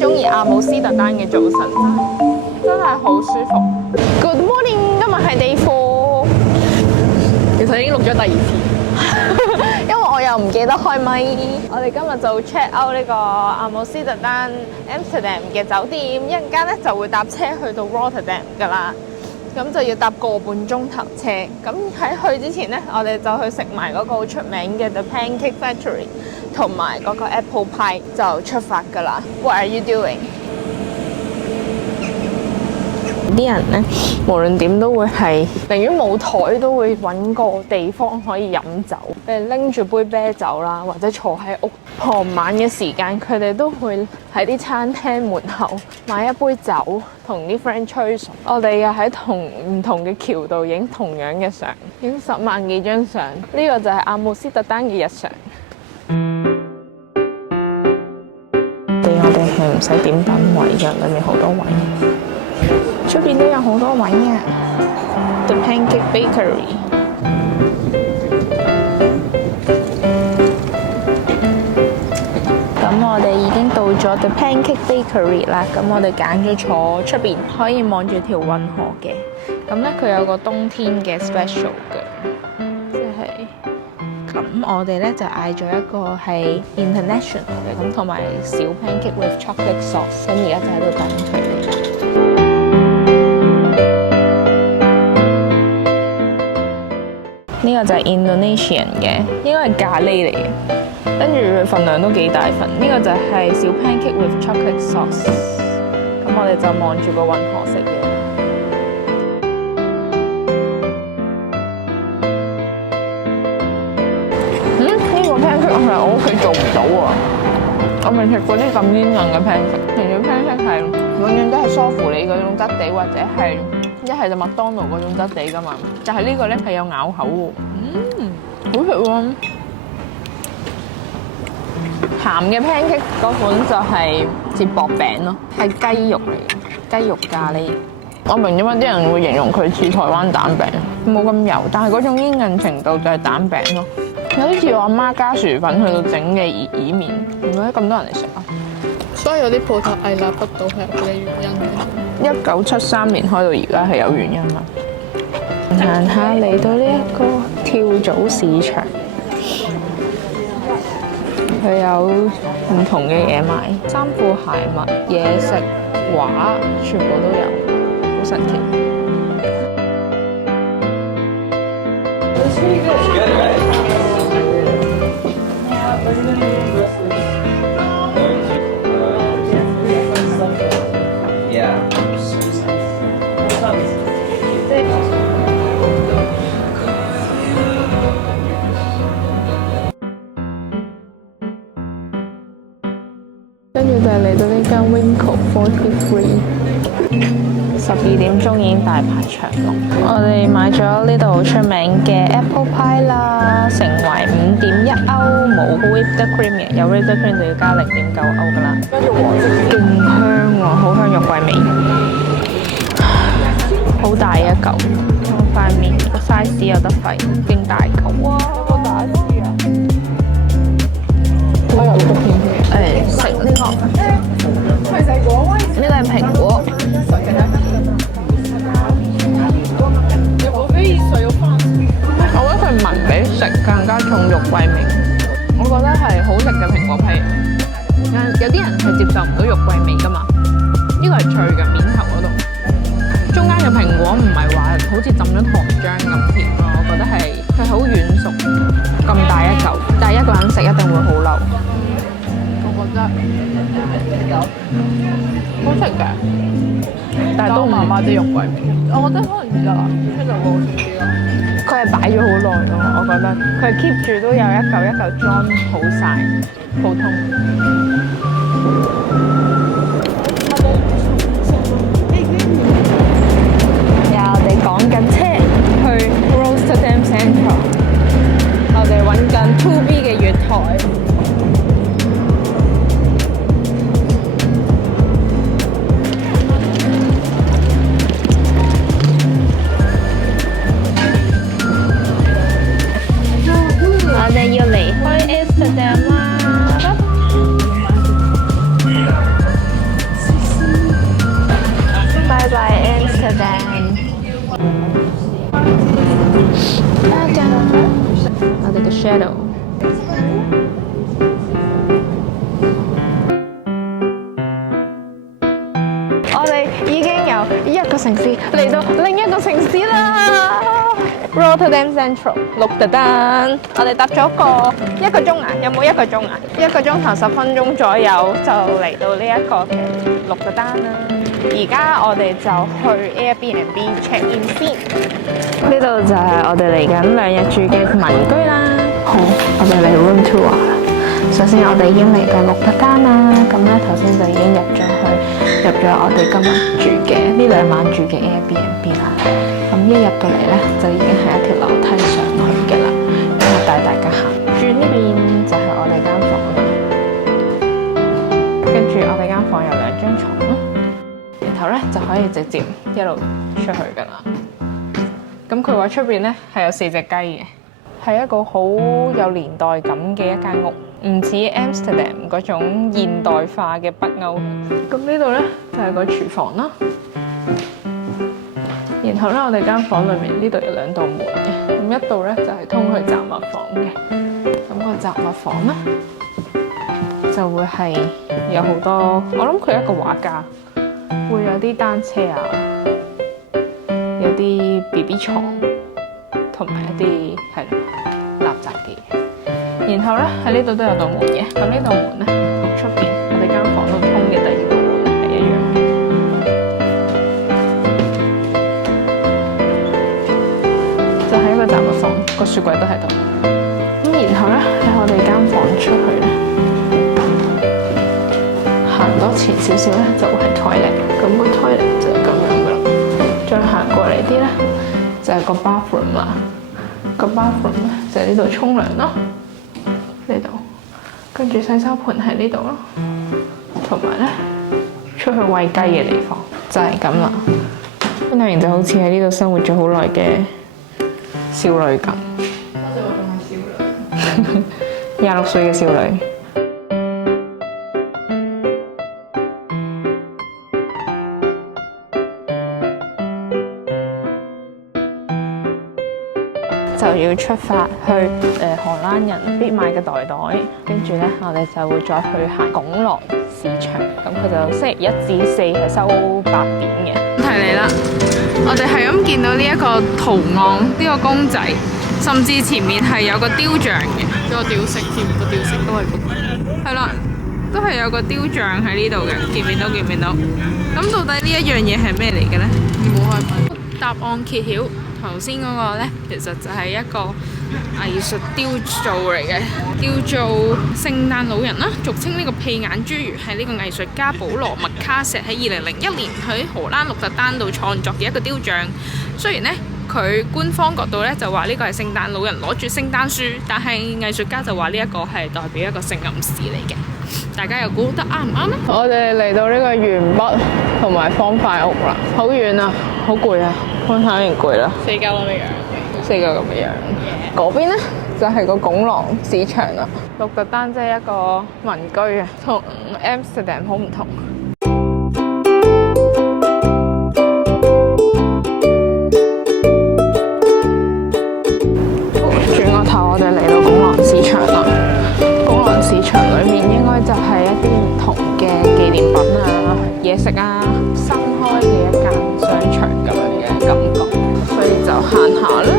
中意阿姆斯特丹嘅早晨，真係好舒服。Good morning， 今日係day 4，其實已經錄咗第2次，因為我又唔記得開咪。我哋今日就 check out 呢個阿姆斯特丹 Amsterdam 嘅酒店，一陣間咧就會搭車去到 Rotterdam 㗎啦。咁就要搭個半鐘頭車。咁喺去之前咧，我哋就去食埋嗰個好出名嘅 The Pancake Factory 同埋嗰個 Apple Pie 就出發㗎啦。What are you doing？ 啲人咧，無論點都會係寧願冇台都會揾個地方可以飲酒，譬如拎住杯啤酒啦，或者坐喺屋。傍晚嘅時間，佢哋都會喺啲餐廳門口買一杯酒，同啲 friend 吹水。我哋又喺唔同嘅橋度影同樣嘅相，影10萬幾張相。呢個就係阿姆斯特丹嘅日常。我哋係唔使點等位嘅，裏面好多位。出邊都有好多位啊 ！The Pancake Bakery。咁我哋已經到咗 The Pancake Bakery 啦。咁我哋揀咗坐出邊，可以望住條運河嘅。咁咧佢有個冬天嘅 special 嘅，即係咁我哋咧就嗌咗一個係 international 嘅，咁同埋小 pancake with chocolate sauce。咁而家就喺度等佢哋。呢個就係 Indonesian 嘅，應該係咖喱嚟嘅，跟住佢份量都幾大份。呢個就係小 pancake with chocolate sauce。咁我哋就望住個運河食嘢。呢個 pancake 係我屋企做唔到喎，我未食過啲咁煙韌嘅 pancake。平時 pancake 係永遠都係梳乎里嗰種質地，或者係一係就麥當勞嗰種質地㗎嘛，但係呢個咧係有咬口喎，好食喎。鹹嘅 pancake 嗰款就係似薄餅咯，係雞肉嚟嘅，雞肉咖喱。我明點解啲人會形容佢似台灣蛋餅，冇咁油，但係嗰種煙韌程度就係蛋餅咯，有啲似我阿媽加薯粉去到整嘅意麵。點解咁多人嚟食啊？所以有啲鋪頭屹立不倒係有咩原因嘅？1973年開到而家係有原因啦。行下嚟到呢一個跳蚤市場，佢有唔同嘅嘢賣，衫褲鞋襪、嘢食、畫，全部都有，好神奇。跟住就係嚟到呢間 Winkle 43， 12點鐘已經大排長龍。我哋買咗呢度出名嘅 Apple Pie 啦，成為5.1歐，冇 whipped cream 嘅，有 whipped cream 就要加0.9歐噶啦。跟住黃色勁香喎，好香肉桂味，好大一嚿，塊面個 size 有得廢，勁大嚿啊！有冇打字啊？我有個片片。食呢個，呢個係蘋果。我覺得佢聞比食更加重肉桂味。我覺得係好食嘅蘋果批。有啲人係接受唔到肉桂味㗎嘛？呢個係脆嘅面頭嗰度，中間嘅蘋果唔係話好似浸咗糖漿咁甜咯。我覺得係好軟熟，咁大一嚿，但係一個人食一定會好嬲。好食嘅，但係都麻麻啲肉桂味。我覺得可能而家出就會好食啲咯。佢係擺咗好耐咯，我覺得佢 keep 住都有一嚿一嚿裝好晒，普通。我哋趕緊車去 Rotterdam Central， 我哋揾緊 2B 嘅月台。要離開 Amsterdam 啦， shadow。我哋已經由一個城市嚟到另一個城市啦 ，Rotterdam Central， 鹿特丹。我哋搭咗一個鐘啊，有冇1個鐘啊？1個鐘頭10分鐘左右就嚟到呢一個嘅鹿特丹啦。而家我哋就去 Airbnb check in 先。呢度就係我哋嚟緊2日住嘅民居啦。好，我哋嚟 room tour 啦。首先我哋已經嚟到鹿特丹啦，咁咧頭先就已經入咗我哋今日住嘅呢2晚住嘅 Airbnb 啦。咁一入到嚟咧，就已經係一條樓梯上去嘅啦。咁我帶大家行，轉呢邊就係我哋間房啦。跟住我哋間房有2張床啦，然後咧就可以直接一路出去噶啦。咁佢話出邊咧係有4隻雞嘅，係一個好有年代感嘅一間屋。唔似 Amsterdam 嗰種現代化嘅北歐。咁呢度咧就係個廚房啦。然後咧我哋間房裏面呢度有2道門嘅，咁一道咧就係通去雜物房嘅。咁個雜物房咧就會係有好多，我諗佢係一個畫家，會有啲單車啊，有啲 BB 床，同埋一啲係垃圾嘅嘢。然後咧喺呢度都有道門嘅，咁呢道門咧同出邊我哋間房度通嘅第2道門咧係一樣嘅，就係一個雜物房，個雪櫃都喺度。咁然後咧喺我哋間房出去咧，行多前少少咧就會係 toilet， 咁個 toilet 就係咁樣噶啦。再行過嚟啲咧就係個 bathroom 啦，個 bathroom 咧就係呢度沖涼咯。呢度，跟住洗手盆喺呢度咯，同埋咧出去餵雞嘅地方就係咁啦。分享完就好似喺呢度生活咗好耐嘅少女咁。多謝我仲係少女，26歲嘅少女。就要出發去荷蘭人必買嘅袋袋，跟住咧我哋就會再去行拱廊市場。咁佢就星期1至4係收8點嘅。提嚟啦，我哋係咁見到呢一個圖案，呢個公仔，甚至前面係有個雕像嘅，有個吊飾添，個吊飾都係咁。係啦，都係有個雕像喺呢度嘅，見唔見到？見唔見到？咁到底呢一樣嘢係咩嚟嘅咧？冇開問。答案揭曉。頭先嗰個咧，其實就係一個藝術雕造嚟嘅，叫做聖誕老人啦，俗稱呢個屁眼侏儒，係呢個藝術家保羅麥卡錫喺2001年喺荷蘭鹿特丹度創作嘅一個雕像。雖然咧佢官方角度咧就話呢個係聖誕老人攞住聖誕樹，但係藝術家就話呢一個係代表一個性暗示嚟嘅。大家又估得啱唔啱咧？我哋嚟到呢個鉛筆同埋方塊屋啦，好遠啊，好攰啊，分享完攰啦。4嚿咁嘅樣。4嚿咁嘅樣。嗰邊咧就係個拱廊市場啦。鹿特丹即係一個民居啊，同 Amsterdam 好唔同。轉個頭，我哋嚟到拱廊市場啦。拱廊市場裏面應該就係一啲唔同嘅紀念品啊、嘢食啊，新開嘅一間商場咁樣嘅感覺，所以就行下啦。